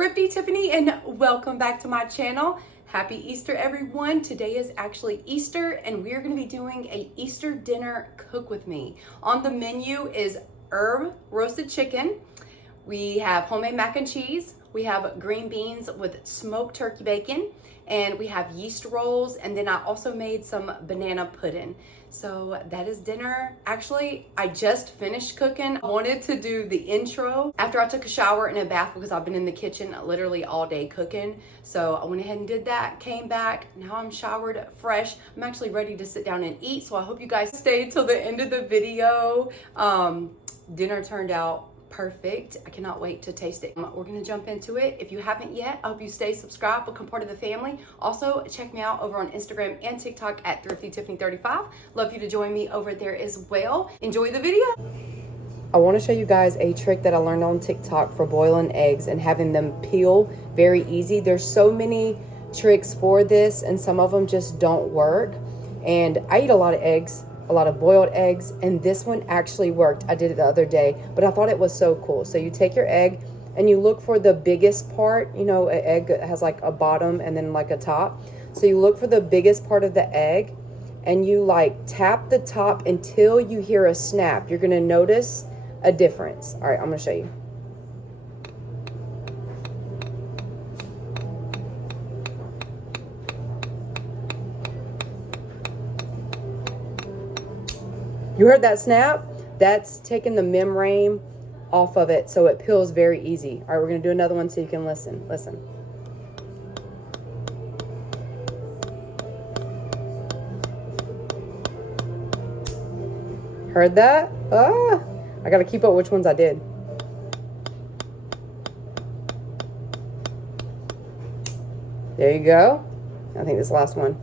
Thrifty Tiffany and welcome back to my channel. Happy Easter everyone. Today is actually Easter and we're going to be doing a Easter dinner cook with me. On the menu is herb roasted chicken. We have homemade mac and cheese. We have green beans with smoked turkey bacon, and we have yeast rolls, and then I also made some banana pudding. So that is dinner. Actually, I just finished cooking. I wanted to do the intro after I took a shower and a bath because I've been in the kitchen literally all day cooking. So I went ahead and did that, came back. Now I'm showered, fresh. I'm actually ready to sit down and eat. So I hope you guys stay till the end of the video. Dinner turned out perfect. I cannot wait to taste it. We're gonna jump into it. If you haven't yet, I hope you stay subscribed, become part of the family. Also, check me out over on Instagram and TikTok at ThriftyTiffany35. Love you to join me over there as well. Enjoy the video. I want to show you guys a trick that I learned on TikTok for boiling eggs and having them peel very easy. There's so many tricks for this and some of them just don't work. And I eat a lot of eggs, a lot of boiled eggs, and this one actually worked. I did it the other day, but I thought it was so cool. So you take your egg and you look for the biggest part. You know, an egg has like a bottom and then like a top. So you look for the biggest part of the egg and you like tap the top until you hear a snap. You're gonna notice a difference. All right, I'm gonna show you. You heard that snap? That's taking the membrane off of it so it peels very easy. All right, we're gonna do another one so you can listen. Listen. Heard that? Ah, I gotta keep up which ones I did. There you go. I think this last one.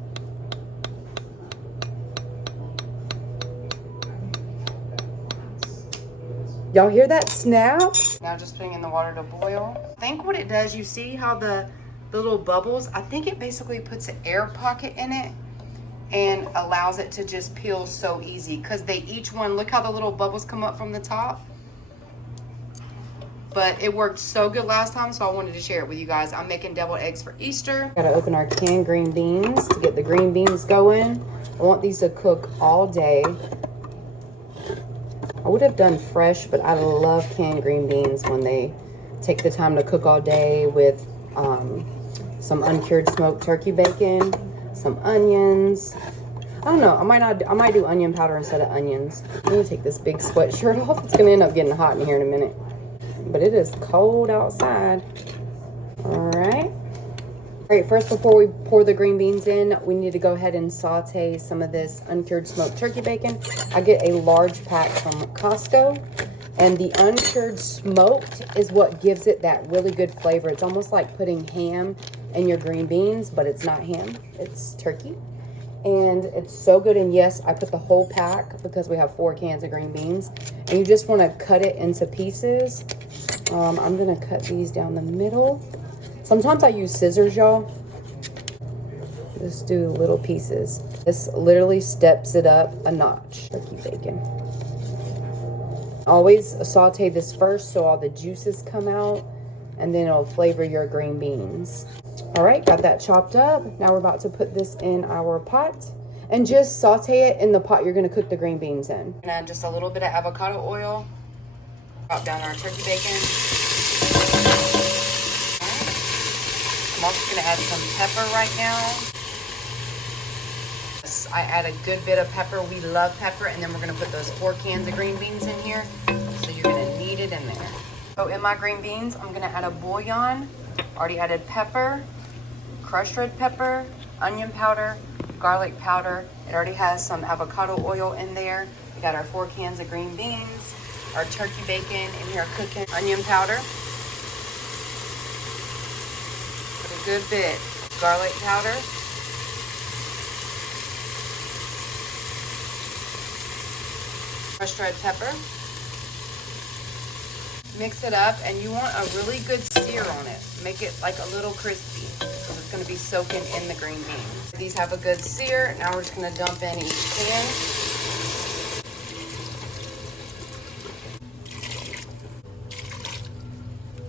Y'all hear that snap? Now just putting in the water to boil. I think what it does, you see how the little bubbles, I think it basically puts an air pocket in it and allows it to just peel so easy because they each one, look how the little bubbles come up from the top. But it worked so good last time, so I wanted to share it with you guys. I'm making deviled eggs for Easter. Gotta open our canned green beans to get the green beans going. I want these to cook all day. I would have done fresh, but I love canned green beans when they take the time to cook all day with some uncured smoked turkey bacon, some onions. I don't know, I might do onion powder instead of onions. I'm gonna take this big sweatshirt off. It's gonna end up getting hot in here in a minute. But it is cold outside. All right. All right, first before we pour the green beans in, we need to go ahead and saute some of this uncured smoked turkey bacon. I get a large pack from Costco, and the uncured smoked is what gives it that really good flavor. It's almost like putting ham in your green beans, but it's not ham, it's turkey. And it's so good, and yes, I put the whole pack because we have 4 cans of green beans. And you just wanna cut it into pieces. I'm gonna cut these down the middle. Sometimes I use scissors, y'all. Just do little pieces. This literally steps it up a notch. Turkey bacon. Always saute this first so all the juices come out, and then it'll flavor your green beans. All right, got that chopped up. Now we're about to put this in our pot and just saute it in the pot you're gonna cook the green beans in. And then just a little bit of avocado oil. Drop down our turkey bacon. I'm also gonna add some pepper right now. I add a good bit of pepper. We love pepper. And then we're gonna put those 4 cans of green beans in here. So you're gonna need it in there. So in my green beans, I'm gonna add a bouillon. Already added pepper, crushed red pepper, onion powder, garlic powder. It already has some avocado oil in there. We got our 4 cans of green beans, our turkey bacon in here cooking, onion powder. Good bit. Garlic powder. Crushed red pepper. Mix it up, and you want a really good sear on it. Make it like a little crispy because it's going to be soaking in the green beans. These have a good sear. Now we're just going to dump in each can.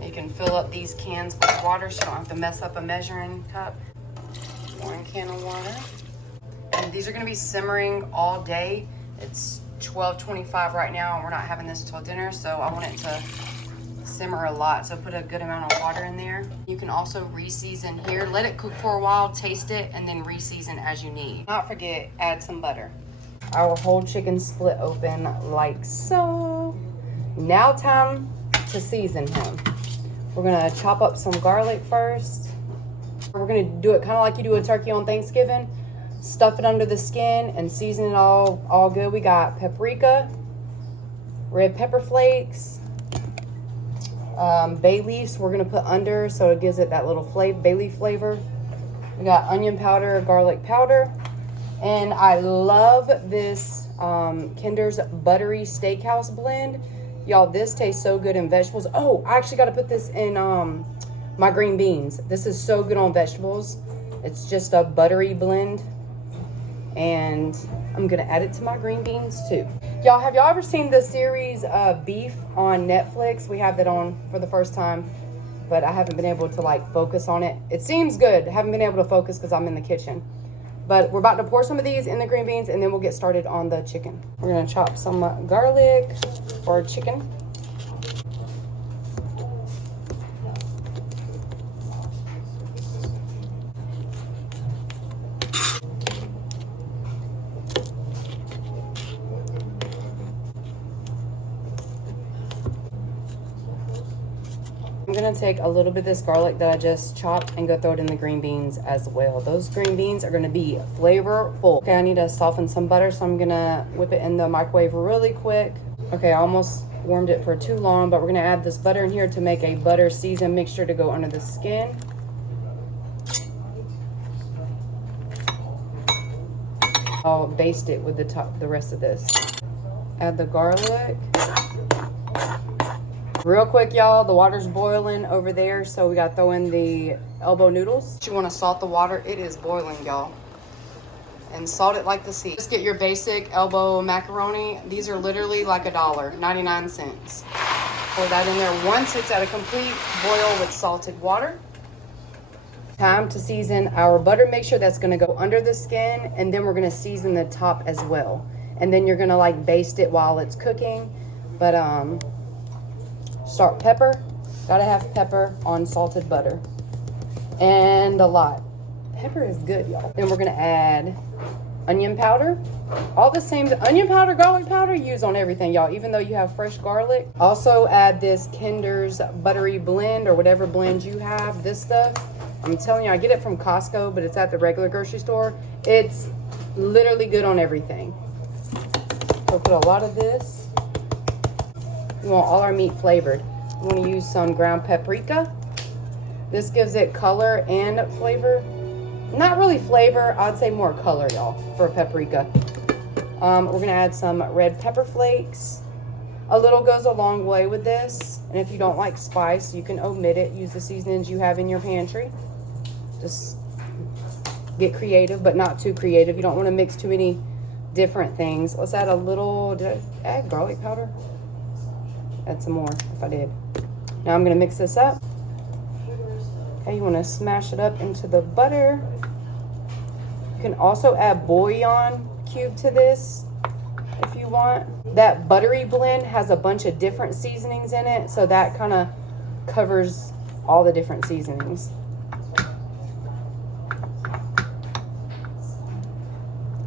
You can fill up these cans with water so you don't have to mess up a measuring cup. 1 can of water. And these are gonna be simmering all day. It's 12:25 right now, and we're not having this until dinner, so I want it to simmer a lot. So put a good amount of water in there. You can also re-season here. Let it cook for a while, taste it, and then re-season as you need. Not forget, add some butter. Our whole chicken split open like so. Now time to season him. We're gonna chop up some garlic first. We're gonna do it kind of like you do a turkey on Thanksgiving. Stuff it under the skin and season it all good. We got paprika, red pepper flakes, bay leaves we're gonna put under so it gives it that little bay leaf flavor. We got onion powder, garlic powder, and I love this Kinder's Buttery Steakhouse blend. Y'all, this tastes so good in vegetables. Oh, I actually got to put this in my green beans. This is so good on vegetables. It's just a buttery blend. And I'm gonna add it to my green beans too. Y'all, have y'all ever seen the series Beef on Netflix? We have that on for the first time, but I haven't been able to like focus on it. It seems good. I haven't been able to focus because I'm in the kitchen. But we're about to pour some of these in the green beans and then we'll get started on the chicken. We're gonna chop some garlic for our chicken. I'm gonna take a little bit of this garlic that I just chopped and go throw it in the green beans as well. Those green beans are gonna be flavorful. Okay, I need to soften some butter, so I'm gonna whip it in the microwave really quick. Okay, I almost warmed it for too long, but we're gonna add this butter in here to make a butter seasoned mixture to go under the skin. I'll baste it with the rest of this. Add the garlic. Real quick, y'all, the water's boiling over there, so we gotta throw in the elbow noodles. You wanna salt the water. It is boiling, y'all. And salt it like the sea. Just get your basic elbow macaroni. These are literally like $1.99. Pour that in there once it's at a complete boil with salted water. Time to season our butter mixture that's gonna go under the skin, and then we're gonna season the top as well. And then you're gonna like baste it while it's cooking. But start pepper. Gotta have pepper on salted butter. And a lot. Pepper is good, y'all. Then we're gonna add onion powder. All the same onion powder, garlic powder, use on everything, y'all, even though you have fresh garlic. Also add this Kinder's Buttery blend or whatever blend you have. This stuff, I'm telling you, I get it from Costco, but it's at the regular grocery store. It's literally good on everything. So put a lot of this. We want all our meat flavored. We want to use some ground paprika. This gives it color and flavor. Not really flavor, I'd say more color, y'all, for paprika. We're gonna add some red pepper flakes. A little goes a long way with this. And if you don't like spice, you can omit it. Use the seasonings you have in your pantry. Just get creative, but not too creative. You don't want to mix too many different things. Let's add a little, did I add garlic powder? Add some more if I did. Now I'm gonna mix this up. Okay, you wanna smash it up into the butter. You can also add bouillon cube to this if you want. That buttery blend has a bunch of different seasonings in it, so that kind of covers all the different seasonings.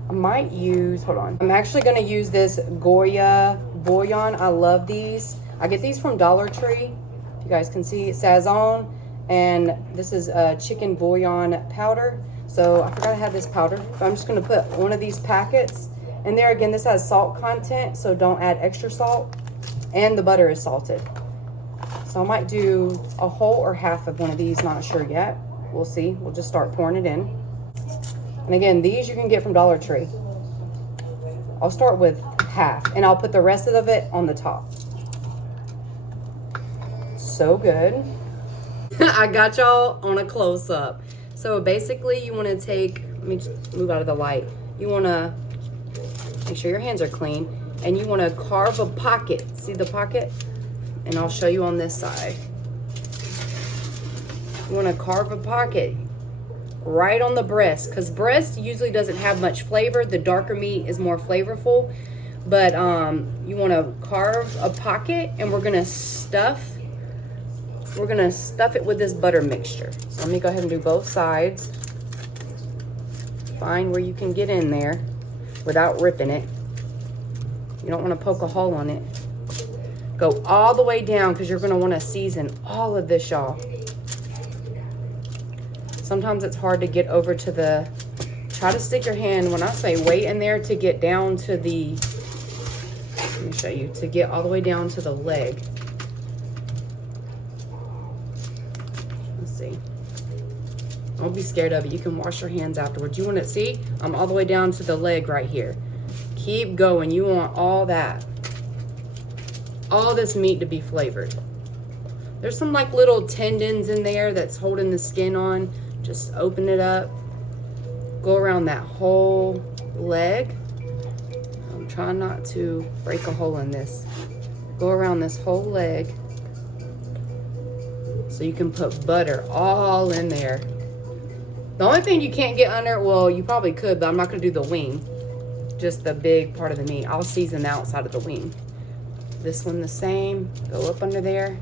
I might use, hold on. I'm actually gonna use this Goya bouillon. I love these. I get these from Dollar Tree. If you guys can see, it says on, and this is a chicken bouillon powder. So I forgot I had this powder, but I'm just gonna put one of these packets in there. Again, this has salt content, so don't add extra salt, and the butter is salted. So I might do a whole or half of one of these, not sure yet. We'll see, we'll just start pouring it in. And again, these you can get from Dollar Tree. I'll start with half, and I'll put the rest of it on the top. So good. I got y'all on a close-up. So basically you want to take, let me just move out of the light. You want to make sure your hands are clean, and you want to carve a pocket. See the pocket? And I'll show you on this side. You want to carve a pocket right on the breast, because breast usually doesn't have much flavor. The darker meat is more flavorful. But you want to carve a pocket, and we're gonna stuff it with this butter mixture. So let me go ahead and do both sides. Find where you can get in there without ripping it. You don't want to poke a hole on it. Go all the way down, because you're going to want to season all of this, y'all. Sometimes it's hard to get over to the, try to stick your hand, when I say way in there, to get down to the, let me show you, to get all the way down to the leg. Let's see. Don't be scared of it. You can wash your hands afterwards. You want to see? I'm all the way down to the leg right here. Keep going. You want all that. All this meat to be flavored. There's some like little tendons in there that's holding the skin on. Just open it up. Go around that whole leg. I'm trying not to break a hole in this. Go around this whole leg. So you can put butter all in there. The only thing you can't get under, well, you probably could, but I'm not going to do the wing. Just the big part of the meat. I'll season the outside of the wing. This one the same. Go up under there.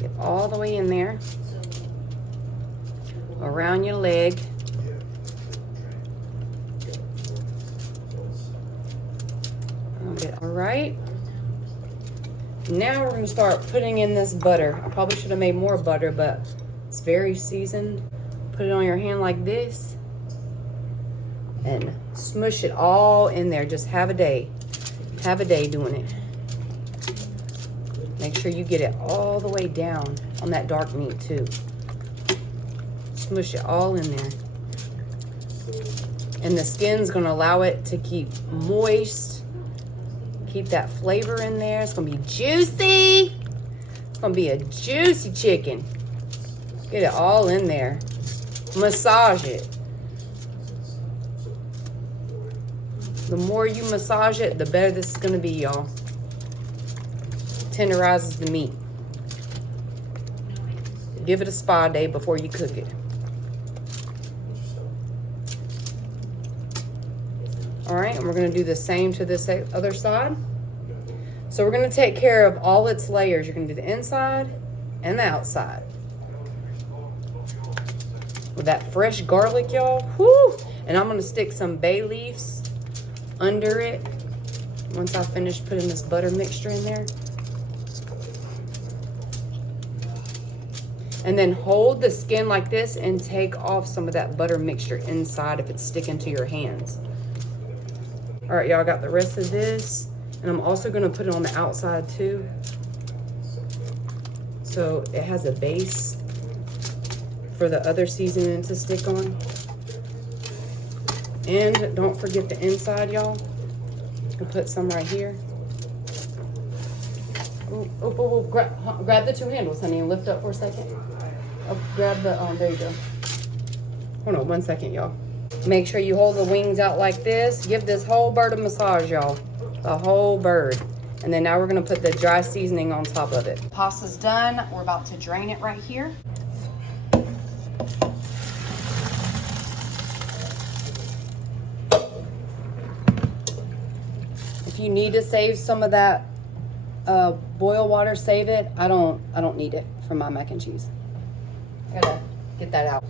Get all the way in there. Around your leg. All right. Now we're going to start putting in this butter. I probably should have made more butter, but it's very seasoned. Put it on your hand like this and smush it all in there. Just have a day. Have a day doing it. Make sure you get it all the way down on that dark meat too. Smush it all in there. And the skin's gonna allow it to keep moist. Keep that flavor in there. It's gonna be juicy. It's gonna be a juicy chicken. Get it all in there. Massage it. The more you massage it, the better this is going to be, y'all. Tenderizes the meat. Give it a spa day before you cook it. All right, and we're going to do the same to this other side. So we're going to take care of all its layers. You're going to do the inside and the outside. With that fresh garlic, y'all. Whoo! And I'm going to stick some bay leaves under it once I finish putting this butter mixture in there. And then hold the skin like this and take off some of that butter mixture inside if it's sticking to your hands. All right, y'all, got the rest of this. And I'm also going to put it on the outside too. So it has a base for the other seasoning to stick on. And don't forget the inside, y'all. I'll put some right here. Grab the two handles, honey, and lift up for a second. Oh, grab the, there you go. Hold on 1 second, y'all. Make sure you hold the wings out like this. Give this whole bird a massage, y'all. The whole bird. And then now we're gonna put the dry seasoning on top of it. Pasta's done. We're about to drain it right here. If you need to save some of that boil water, save it. I don't need it for my mac and cheese. I gotta get that out.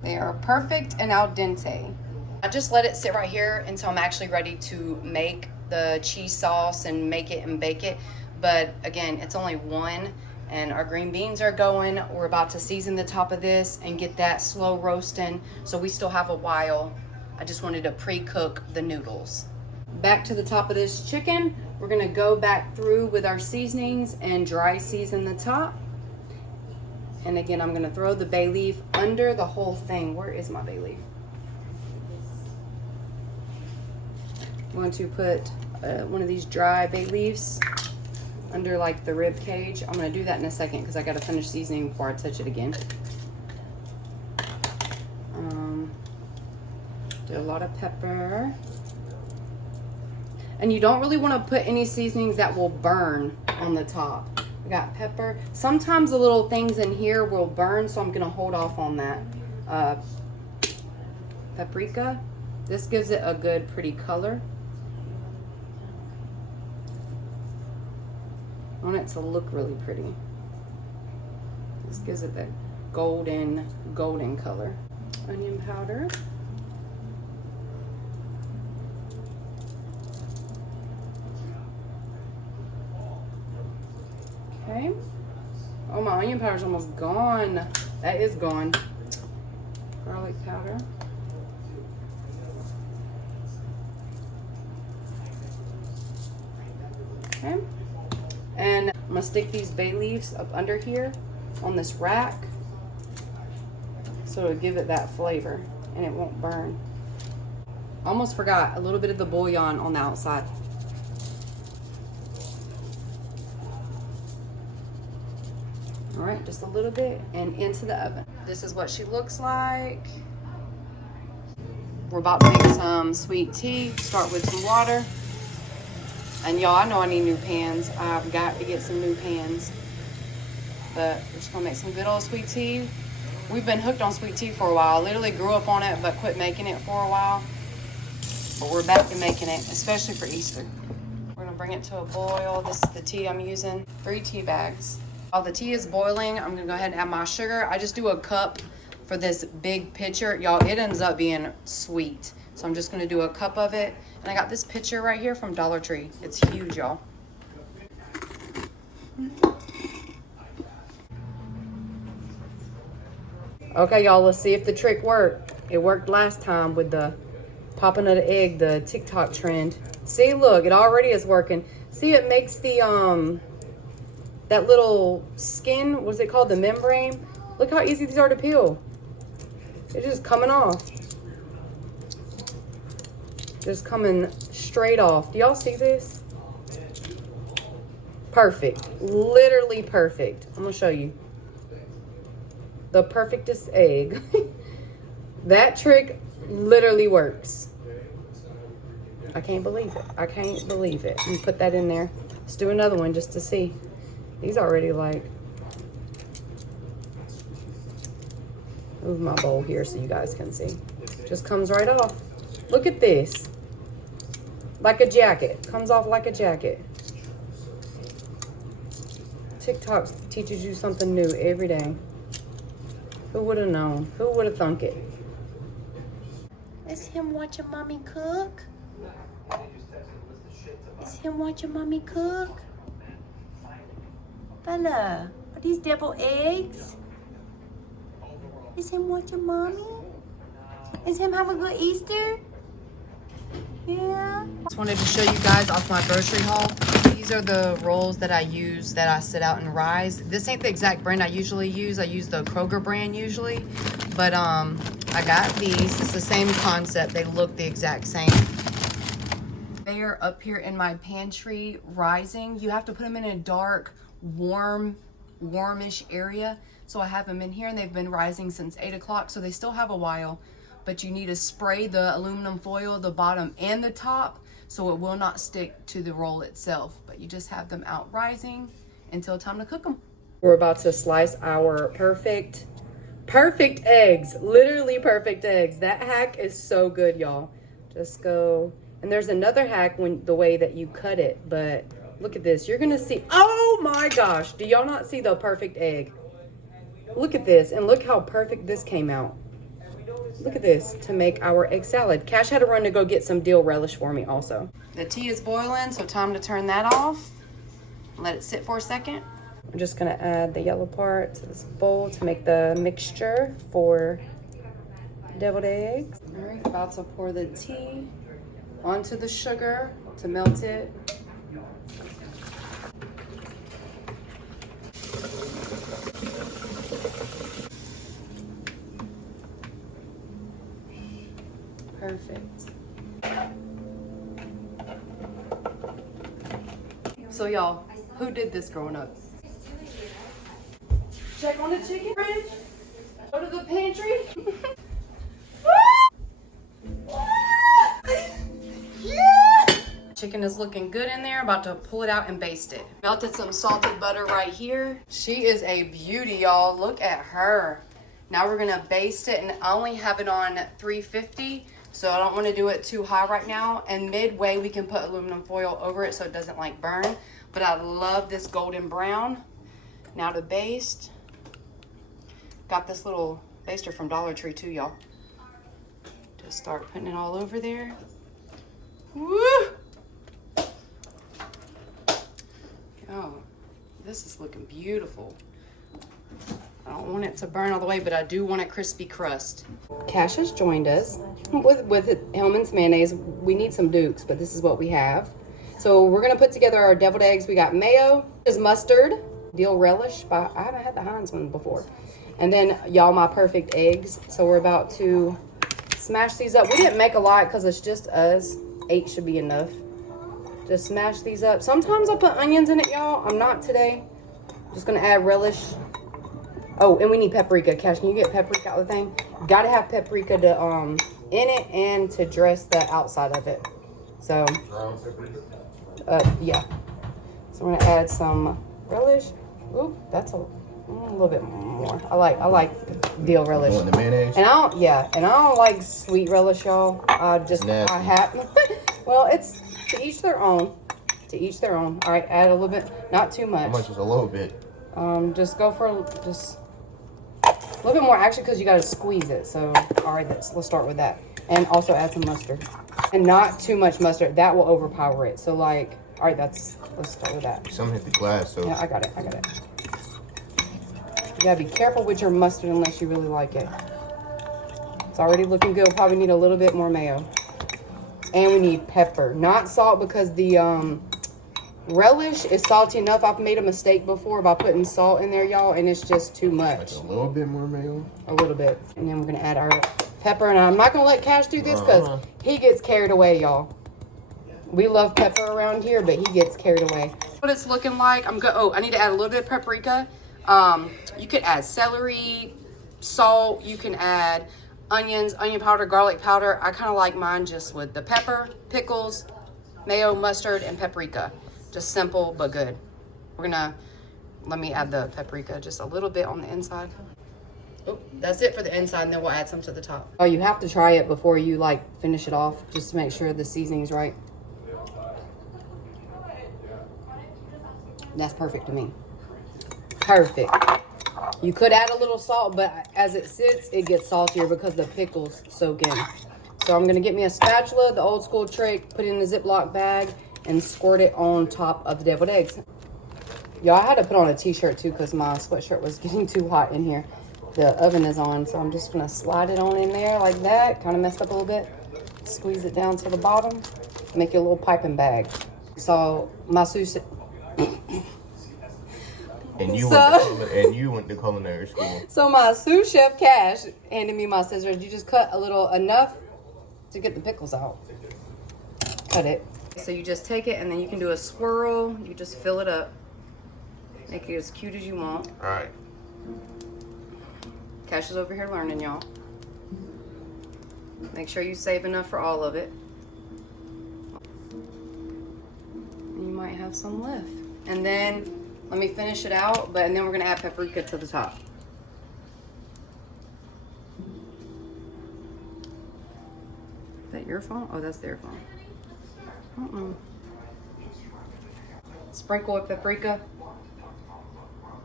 They are perfect and al dente. I just let it sit right here until I'm actually ready to make the cheese sauce and make it and bake it. But again, it's only one. And our green beans are going. We're about to season the top of this and get that slow roasting. So we still have a while. I just wanted to pre-cook the noodles. Back to the top of this chicken. We're gonna go back through with our seasonings and dry season the top. And again, I'm gonna throw the bay leaf under the whole thing. Where is my bay leaf? I'm going to put one of these dry bay leaves under like the rib cage. I'm gonna do that in a second because I gotta finish seasoning before I touch it again. Do a lot of pepper. And you don't really want to put any seasonings that will burn on the top. We got pepper. Sometimes the little things in here will burn, so I'm going to hold off on that. Paprika. This gives it a good, pretty color. I want it to look really pretty. This gives it the golden color. Onion powder. Okay. Oh, my onion powder's almost gone. That is gone. Garlic powder. Okay. And I'm gonna stick these bay leaves up under here on this rack so it'll give it that flavor and it won't burn. Almost forgot a little bit of the bouillon on the outside. All right, just a little bit and into the oven. This is what she looks like. We're about to make some sweet tea. Start with some water. And y'all, I know I need new pans. I've got to get some new pans. But we're just gonna make some good old sweet tea. We've been hooked on sweet tea for a while. Literally grew up on it, but quit making it for a while. But we're back to making it, especially for Easter. We're gonna bring it to a boil. This is the tea I'm using, 3 tea bags. While the tea is boiling, I'm gonna go ahead and add my sugar. I just do a cup for this big pitcher. Y'all, it ends up being sweet. So I'm just gonna do a cup of it. And I got this pitcher right here from Dollar Tree. It's huge, y'all. Okay, y'all, let's see if the trick worked. It worked last time with the popping of the egg, the TikTok trend. See, look, it already is working. See, it makes the, that little skin, what's it called, the membrane? Look how easy these are to peel. It's just coming off. Just coming straight off. Do y'all see this? Perfect. Literally perfect. I'm gonna show you. The perfectest egg. That trick literally works. I can't believe it. I can't believe it. Let me put that in there. Let's do another one just to see. These already like... Move my bowl here so you guys can see. Just comes right off. Look at this. Like a jacket. Comes off like a jacket. TikTok teaches you something new every day. Who would have known? Who would have thunk it? Is him watching mommy cook? Is him watching mommy cook? Bella, are these devil eggs? Is him watching mommy? Is him having a good Easter? Yeah. Just wanted to show you guys off my grocery haul. These are the rolls that I use that I sit out and rise. This ain't the exact brand I usually use. I use the Kroger brand usually. But I got these. It's the same concept. They look the exact same. They are up here in my pantry rising. You have to put them in a dark, warmish area. So I have them in here and they've been rising since 8 o'clock. So they still have a while. But you need to spray the aluminum foil, the bottom and the top, so it will not stick to the roll itself. But you just have them out rising until time to cook them. We're about to slice our perfect eggs, literally perfect eggs. That hack is so good, y'all. Just go, and there's another hack when the way that you cut it, but look at this. You're gonna see, oh my gosh, do y'all not see the perfect egg? Look at this, and look how perfect this came out. Look at this, to make our egg salad. Cash had to run to go get some dill relish for me also. The tea is boiling, so time to turn that off. Let it sit for a second. I'm just gonna add the yellow part to this bowl to make the mixture for deviled eggs. All right, about to pour the tea onto the sugar to melt it. Perfect. So y'all, who did this growing up? Check on the chicken fridge. Go to the pantry. Yeah. Chicken is looking good in there. About to pull it out and baste it. Melted some salted butter right here. She is a beauty, y'all. Look at her. Now we're gonna baste it, and I only have it on 350, so I don't want to do it too high right now. And midway, we can put aluminum foil over it so it doesn't like burn. But I love this golden brown. Now to baste. Got this little baster from Dollar Tree too, y'all. Just start putting it all over there. Woo! Oh, this is looking beautiful. I don't want it to burn all the way, but I do want a crispy crust. Cash has joined us with Hellman's mayonnaise. We need some Dukes, but this is what we have. So we're gonna put together our deviled eggs. We got mayo, is mustard, dill relish. I haven't had the Heinz one before. And then y'all, my perfect eggs. So we're about to smash these up. We didn't make a lot because it's just us. 8 should be enough. Just smash these up. Sometimes I put onions in it, y'all. I'm not today. Just gonna add relish. Oh, and we need paprika. Cash, can you get paprika out of the thing? Gotta have paprika to in it and to dress the outside of it. So yeah. So we're gonna add some relish. Oop, that's a little bit more. I like dill relish. You want the mayonnaise? And I don't like sweet relish, y'all. Well, it's to each their own. To each their own. All right, add a little bit, not too much. How much is a little bit? Just go for just a little bit more, actually, because you got to squeeze it. So, all right, let's start with that. And also add some mustard. And not too much mustard. That will overpower it. So, like, all right, let's start with that. Some hit the glass, so. Yeah, I got it. You got to be careful with your mustard unless you really like it. It's already looking good. We'll probably need a little bit more mayo. And we need pepper. Not salt, because the relish is salty enough. I've made a mistake before by putting salt in there, y'all, and it's just too much. Like a little bit more mayo? A little bit. And then we're going to add our pepper. And I'm not going to let Cash do this because he gets carried away, y'all. We love pepper around here, but he gets carried away. What it's looking like, I need to add a little bit of paprika. You could add celery, salt. You can add onions, onion powder, garlic powder. I kind of like mine just with the pepper, pickles, mayo, mustard, and paprika. Just simple but good. Let me add the paprika just a little bit on the inside. Oh, that's it for the inside, and then we'll add some to the top. Oh, you have to try it before you like finish it off, just to make sure the seasoning's right. That's perfect to me. Perfect. You could add a little salt, but as it sits, it gets saltier because the pickles soak in. So I'm gonna get me a spatula, the old school trick, put it in a Ziploc bag and squirt it on top of the deviled eggs. Y'all, I had to put on a t-shirt too because my sweatshirt was getting too hot in here. The oven is on, so I'm just gonna slide it on in there like that. Kind of messed up a little bit. Squeeze it down to the bottom. Make your little piping bag. So my sous. And you went to culinary school. So my sous chef Cash handed me my scissors. You just cut enough to get the pickles out. Cut it. So you just take it and then you can do a swirl. You just fill it up. Make it as cute as you want. All right. Cash is over here learning, y'all. Make sure you save enough for all of it. And you might have some left. And then let me finish it out, and then we're gonna add paprika to the top. Is that your phone? Oh, that's their phone. Sprinkle with paprika.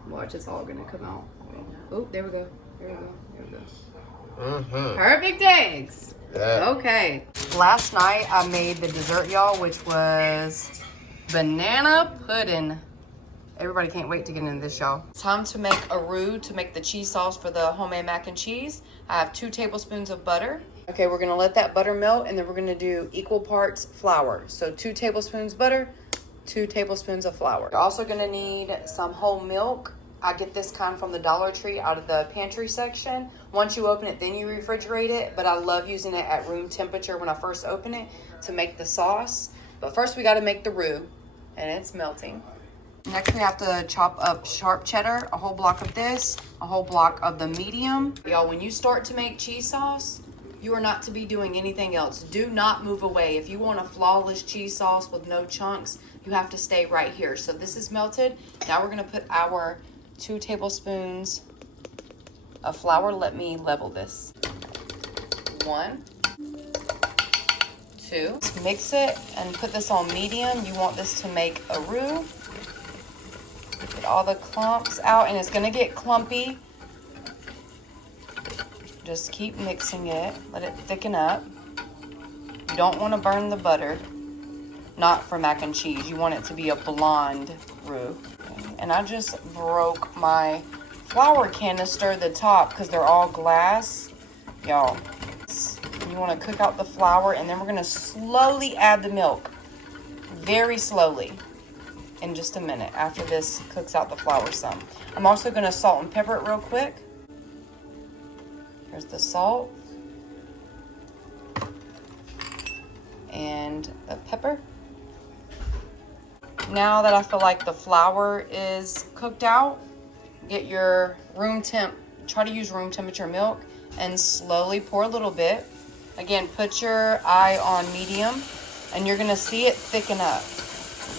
Watch, it's all gonna come out. Oh, there we go. Perfect eggs. Yeah. Okay. Last night I made the dessert, y'all, which was banana pudding. Everybody can't wait to get into this, y'all. Time to make a roux to make the cheese sauce for the homemade mac and cheese. I have 2 tablespoons of butter. Okay, we're gonna let that butter melt, and then we're gonna do equal parts flour. So 2 tablespoons butter, 2 tablespoons of flour. You're also gonna need some whole milk. I get this kind from the Dollar Tree out of the pantry section. Once you open it, then you refrigerate it, but I love using it at room temperature when I first open it to make the sauce. But first we gotta make the roux, and it's melting. Next, we have to chop up sharp cheddar, a whole block of this, a whole block of the medium. Y'all, when you start to make cheese sauce, You are not to be doing anything else. Do not move away. If you want a flawless cheese sauce with no chunks, you have to stay right here. So this is melted. Now we're gonna put our 2 tablespoons of flour. Let me level this. 1, 2. Mix it and put this on medium. You want this to make a roux. Get all the clumps out, and it's gonna get clumpy. Just keep mixing it. Let it thicken up. You don't want to burn the butter. Not for mac and cheese. You want it to be a blonde roux. Okay. And I just broke my flour canister, the top, because they're all glass. Y'all, you want to cook out the flour, and then we're going to slowly add the milk. Very slowly. In just a minute after this cooks out the flour some. I'm also going to salt and pepper it real quick. Here's the salt and the pepper. Now that I feel like the flour is cooked out, get your try to use room temperature milk and slowly pour a little bit. Again, put your eye on medium and you're gonna see it thicken up.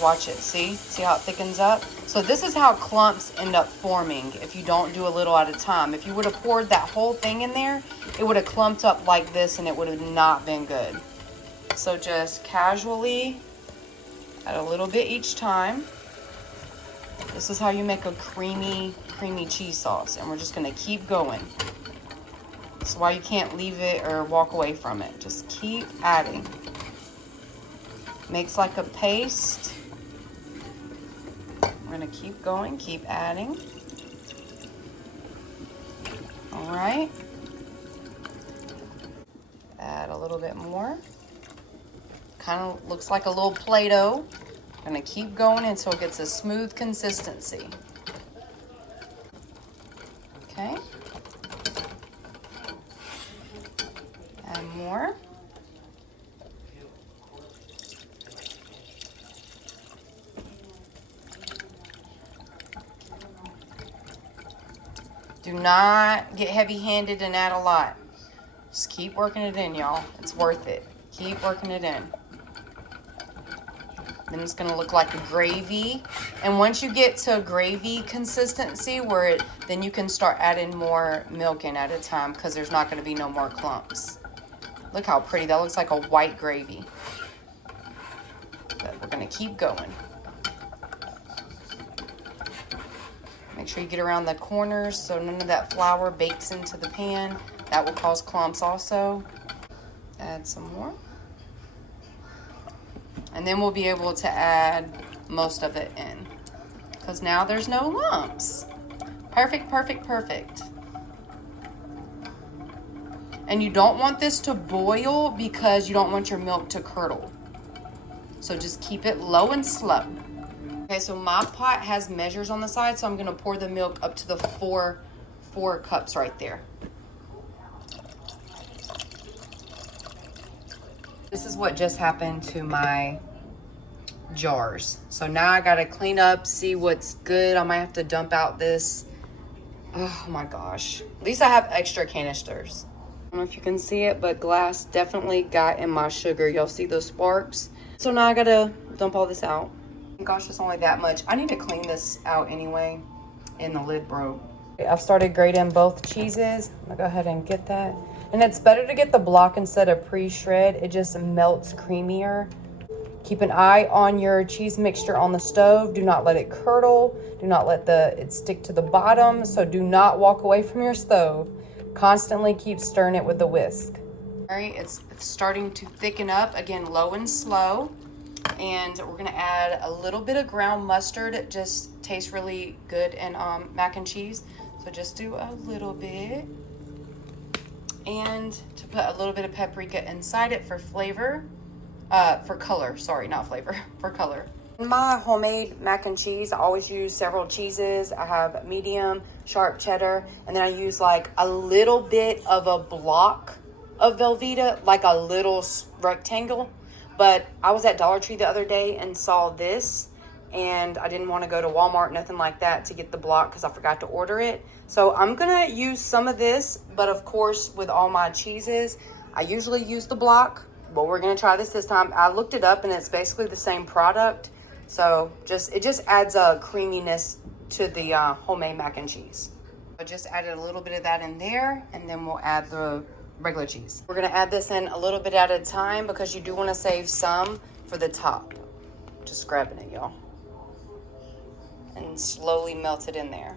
Watch it, see how it thickens up? So this is how clumps end up forming if you don't do a little at a time. If you would have poured that whole thing in there, it would have clumped up like this and it would have not been good. So just casually add a little bit each time. This is how you make a creamy cheese sauce, and we're just gonna keep going. That's why you can't leave it or walk away from it. Just keep adding. Makes like a paste. We're gonna keep going, keep adding. All right. Add a little bit more. Kind of looks like a little Play-Doh. Gonna keep going until it gets a smooth consistency. Okay. Add more. Do not get heavy-handed and add a lot. Just keep working it in, y'all. It's worth it. Keep working it in. Then it's gonna look like a gravy. And once you get to a gravy consistency then you can start adding more milk in at a time because there's not gonna be no more clumps. Look how pretty, that looks like a white gravy. But we're gonna keep going. Make sure you get around the corners so none of that flour bakes into the pan. That will cause clumps also. Add some more. And then we'll be able to add most of it in. Because now there's no lumps. Perfect, perfect, perfect. And you don't want this to boil because you don't want your milk to curdle. So just keep it low and slow. Okay, so my pot has measures on the side, so I'm gonna pour the milk up to the four cups right there. This is what just happened to my jars. So now I gotta clean up, see what's good. I might have to dump out this. Oh my gosh. At least I have extra canisters. I don't know if you can see it, but glass definitely got in my sugar. Y'all see those sparks? So now I gotta dump all this out. Gosh, it's only that much. I need to clean this out anyway, and the lid broke. I've started grating both cheeses. I'll go ahead and get that. And it's better to get the block instead of pre-shred. It just melts creamier. Keep an eye on your cheese mixture on the stove. Do not let it curdle. Do not let it stick to the bottom. So do not walk away from your stove. Constantly keep stirring it with the whisk. All right, it's starting to thicken up. Again, low and slow. And we're gonna add a little bit of ground mustard. It just tastes really good in mac and cheese. So just do a little bit. And to put a little bit of paprika inside it for flavor. For color, sorry, not flavor, for color. In my homemade mac and cheese, I always use several cheeses. I have medium, sharp cheddar, and then I use like a little bit of a block of Velveeta, like a little rectangle. But I was at Dollar Tree the other day and saw this, and I didn't want to go to Walmart, nothing like that, to get the block because I forgot to order it. So I'm gonna use some of this, but of course with all my cheeses, I usually use the block, but we're gonna try this time. I looked it up and it's basically the same product. So it just adds a creaminess to the homemade mac and cheese. I just added a little bit of that in there, and then we'll add the regular cheese. We're gonna add this in a little bit at a time because you do wanna save some for the top. Just grabbing it, y'all. And slowly melt it in there.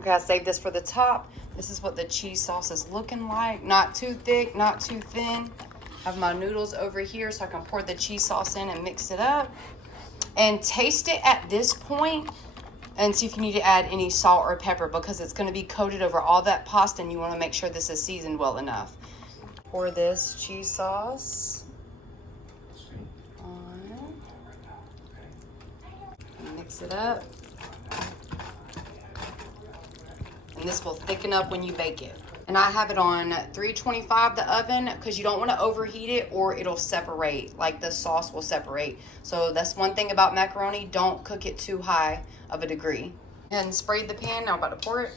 Okay, I saved this for the top. This is what the cheese sauce is looking like. Not too thick, not too thin. I have my noodles over here so I can pour the cheese sauce in and mix it up. And taste it at this point and see if you need to add any salt or pepper because it's gonna be coated over all that pasta and you wanna make sure this is seasoned well enough. Pour this cheese sauce on. Mix it up. And this will thicken up when you bake it. And I have it on 325 the oven because you don't want to overheat it or it'll separate, like the sauce will separate. So that's one thing about macaroni, don't cook it too high of a degree. And spray the pan, now I'm about to pour it.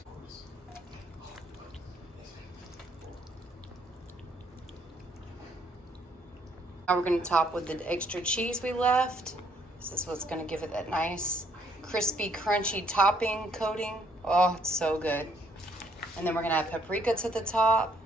Now we're gonna top with the extra cheese we left. This is what's gonna give it that nice, crispy, crunchy topping coating. Oh, it's so good. And then we're gonna add paprika to the top.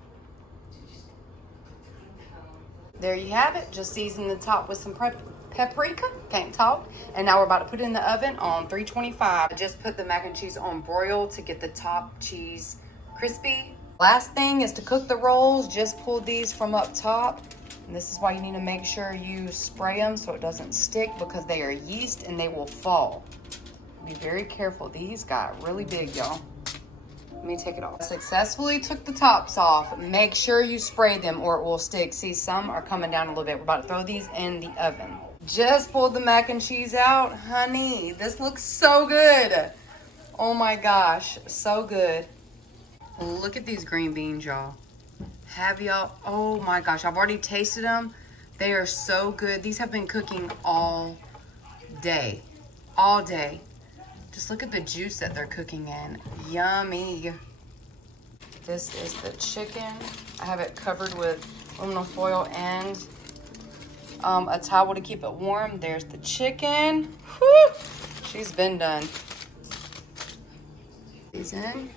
There you have it. Just season the top with some paprika. Can't talk. And now we're about to put it in the oven on 325. I just put the mac and cheese on broil to get the top cheese crispy. Last thing is to cook the rolls. Just pull these from up top. And this is why you need to make sure you spray them so it doesn't stick because they are yeast and they will fall. Be very careful. These got really big, y'all. Let me take it off. Successfully took the tops off. Make sure you spray them or it will stick. See, some are coming down a little bit. We're about to throw these in the oven. Just pulled the mac and cheese out. Honey, this looks so good. Oh my gosh, so good. Look at these green beans, y'all. Have y'all, oh my gosh, I've already tasted them. They are so good. These have been cooking all day. All day. Just look at the juice that they're cooking in. Yummy. This is the chicken. I have it covered with aluminum foil and a towel to keep it warm. There's the chicken. Whew. She's been done. These in.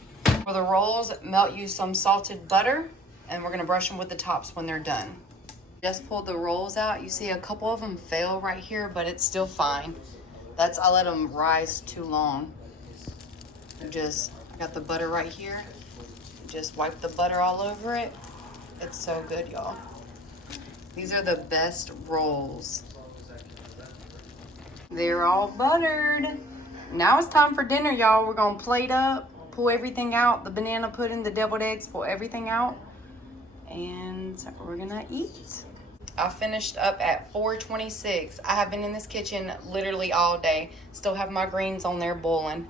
For the rolls, melt you some salted butter and we're gonna brush them with the tops when they're done. Just pulled the rolls out. You see a couple of them fail right here, but it's still fine. I let them rise too long. I got the butter right here. Just wipe the butter all over it. It's so good, y'all. These are the best rolls. They're all buttered. Now it's time for dinner, y'all. We're gonna plate up, pull everything out, the banana pudding, the deviled eggs, pull everything out, and we're gonna eat. I finished up at 4:26. I have been in this kitchen literally all day. Still have my greens on there boiling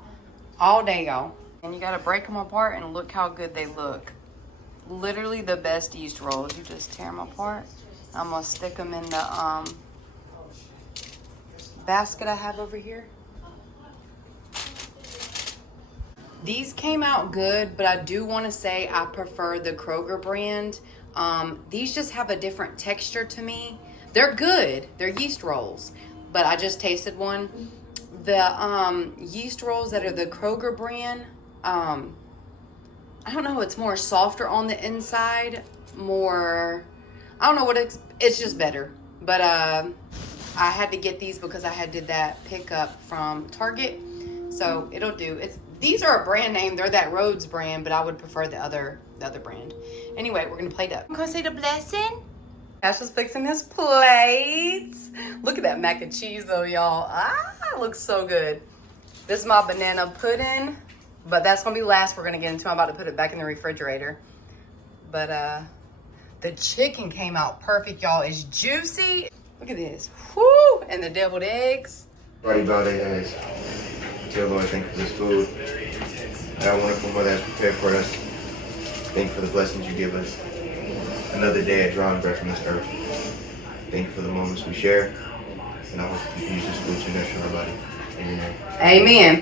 all day, y'all. And you gotta break them apart and look how good they look. Literally the best yeast rolls. You just tear them apart. I'm gonna stick them in the basket I have over here. These came out good, but I do want to say I prefer the Kroger brand. These just have a different texture to me. They're good. They're yeast rolls, but I just tasted one. The yeast rolls that are the Kroger brand, I don't know, it's more softer on the inside, more, I don't know what it's just better. But I had to get these because I did that pickup from Target, so it'll do. These are a brand name. They're that Rhodes brand, but I would prefer the other brand. Anyway, we're gonna plate up. I'm gonna say the blessing. Ash is fixing his plates. Look at that mac and cheese though, y'all. It looks so good. This is my banana pudding, but that's gonna be last we're gonna get into. I'm about to put it back in the refrigerator. But the chicken came out perfect, y'all. It's juicy. Look at this. Whoo! And the deviled eggs. Everybody bow their heads. Dear Lord, thank you for this food. That wonderful mother has prepared for us. Thank you for the blessings you give us. Another day at drawing breath from this earth. Thank you for the moments we share. And I hope you can use this food to nurture our body. Amen. Amen.